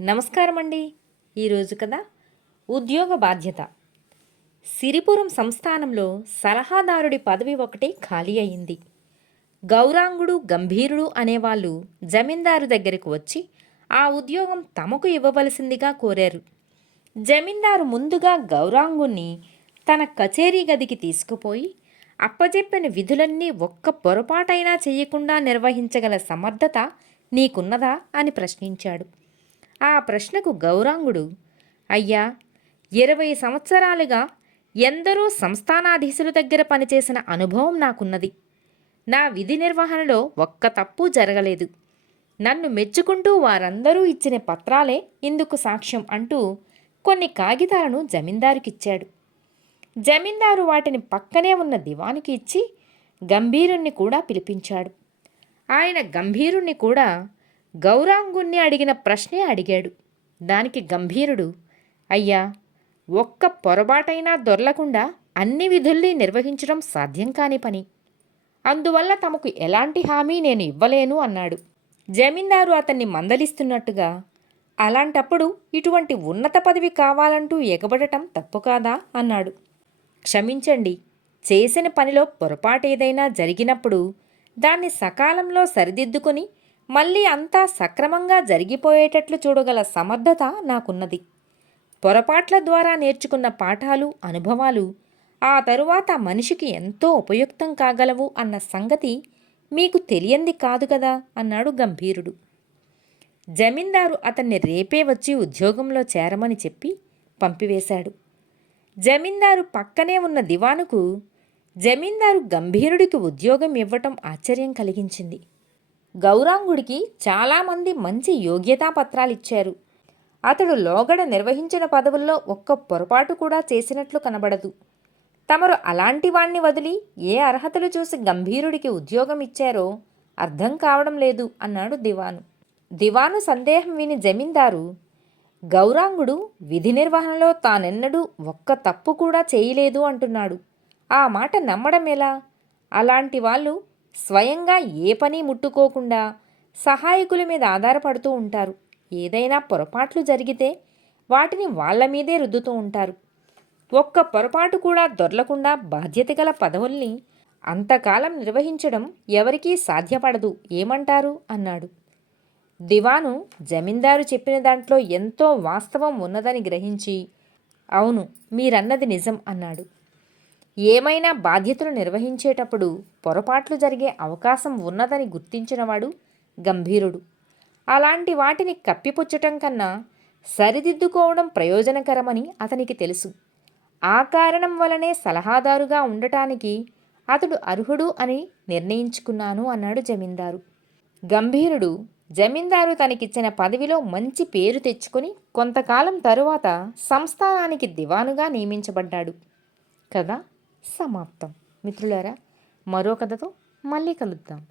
నమస్కారం అండి ఈరోజు కదా ఉద్యోగ బాధ్యత. సిరిపురం సంస్థానంలో సలహాదారుడి పదవి ఒకటి ఖాళీ అయింది. గౌరాంగుడు గంభీరుడు అనేవాళ్ళు జమీందారు దగ్గరకు వచ్చి ఆ ఉద్యోగం తమకు ఇవ్వవలసిందిగా కోరారు. జమీందారు ముందుగా గౌరాంగుణ్ణి తన కచేరీ గదికి తీసుకుపోయి అప్పజెప్పిన విధులన్నీ ఒక్క పొరపాటైనా చేయకుండా నిర్వహించగల సమర్థత నీకున్నదా అని ప్రశ్నించాడు. ఆ ప్రశ్నకు గౌరాంగుడు. అయ్యా ఇరవై సంవత్సరాలుగా ఎందరో సంస్థానాధీశుల దగ్గర పనిచేసిన అనుభవం నాకున్నది. నా విధి నిర్వహణలో ఒక్క తప్పు జరగలేదు. నన్ను మెచ్చుకుంటూ వారందరూ ఇచ్చిన పత్రాలే ఇందుకు సాక్ష్యం అంటూ కొన్ని కాగితాలను జమీందారుకిచ్చాడు. జమీందారు వాటిని పక్కనే ఉన్న దివానికి ఇచ్చి గంభీరుణ్ణి కూడా పిలిపించాడు. ఆయన గంభీరుణ్ణి కూడా గౌరాంగుణ్ణి అడిగిన ప్రశ్నే అడిగాడు. దానికి గంభీరుడు అయ్యా ఒక్క పొరపాటైనా దొర్లకుండా అన్ని విధుల్ని నిర్వహించడం సాధ్యం కాని పని. అందువల్ల తమకు ఎలాంటి హామీ నేను ఇవ్వలేను అన్నాడు. జమీందారు అతన్ని మందలిస్తున్నట్టుగా అలాంటప్పుడు ఇటువంటి ఉన్నత పదవి కావాలంటూ ఎగబడటం తప్పు కాదా అన్నాడు. క్షమించండి చేసిన పనిలో పొరపాటు ఏదైనా జరిగినప్పుడు దాన్ని సకాలంలో సరిదిద్దుకొని మళ్ళీ అంతా సక్రమంగా జరిగిపోయేటట్లు చూడగల సమర్థత నాకున్నది. పొరపాట్ల ద్వారా నేర్చుకున్న పాఠాలు అనుభవాలు ఆ తరువాత మనిషికి ఎంతో ఉపయుక్తం కాగలవు అన్న సంగతి మీకు తెలియంది కాదు కదా అన్నాడు గంభీరుడు. జమీందారు అతన్ని రేపే వచ్చి ఉద్యోగంలో చేరమని చెప్పి పంపివేశాడు. జమీందారు పక్కనే ఉన్న దివానుకు జమీందారు గంభీరుడికి ఉద్యోగం ఇవ్వటం ఆశ్చర్యం కలిగించింది. గౌరాంగుడికి చాలామంది మంచి యోగ్యతా పత్రాలు ఇచ్చారు అతడు లోగడ నిర్వహించిన పదవుల్లో ఒక్క పొరపాటు కూడా చేసినట్లు కనబడదు. తమరు అలాంటి వాణ్ణి వదిలి ఏ అర్హతలు చూసి గంభీరుడికి ఉద్యోగం ఇచ్చారో అర్థం కావడం లేదు అన్నాడు దివాను. దివాను సందేహం విని జమీందారు గౌరాంగుడు విధి నిర్వహణలో తానెన్నడూ ఒక్క తప్పు కూడా చేయలేదు అంటున్నాడు. ఆ మాట నమ్మడం ఎలా అలాంటి వాళ్ళు స్వయంగా ఏ పని ముట్టుకోకుండా సహాయకుల మీద ఆధారపడుతూ ఉంటారు. ఏదైనా పొరపాట్లు జరిగితే వాటిని వాళ్ళ మీదే రుద్దుతూ ఉంటారు. ఒక్క పొరపాటు కూడా దొర్లకుండా బాధ్యత గల పదవుల్ని అంతకాలం నిర్వహించడం ఎవరికీ సాధ్యపడదు. ఏమంటారు? అన్నాడు. దివాను జమీందారు చెప్పిన దాంట్లో ఎంతో వాస్తవం ఉన్నదని గ్రహించి అవును మీరన్నది నిజం అన్నాడు. ఏమైనా బాధ్యతలు నిర్వహించేటప్పుడు పొరపాట్లు జరిగే అవకాశం ఉన్నదని గుర్తించినవాడు గంభీరుడు. అలాంటి వాటిని కప్పిపుచ్చటం కన్నా సరిదిద్దుకోవడం ప్రయోజనకరమని అతనికి తెలుసు. ఆ కారణం వలనే సలహాదారుగా ఉండటానికి అతడు అర్హుడు అని నిర్ణయించుకున్నాను అన్నాడు జమీందారు. గంభీరుడు జమీందారు తనకిచ్చిన పదవిలో మంచి పేరు తెచ్చుకొని కొంతకాలం తరువాత సంస్థానానికి దివానుగా నియమించబడ్డాడు. కదా? సమాప్తం. మిత్రులారా మరో కథతో మళ్ళీ కలుద్దాం.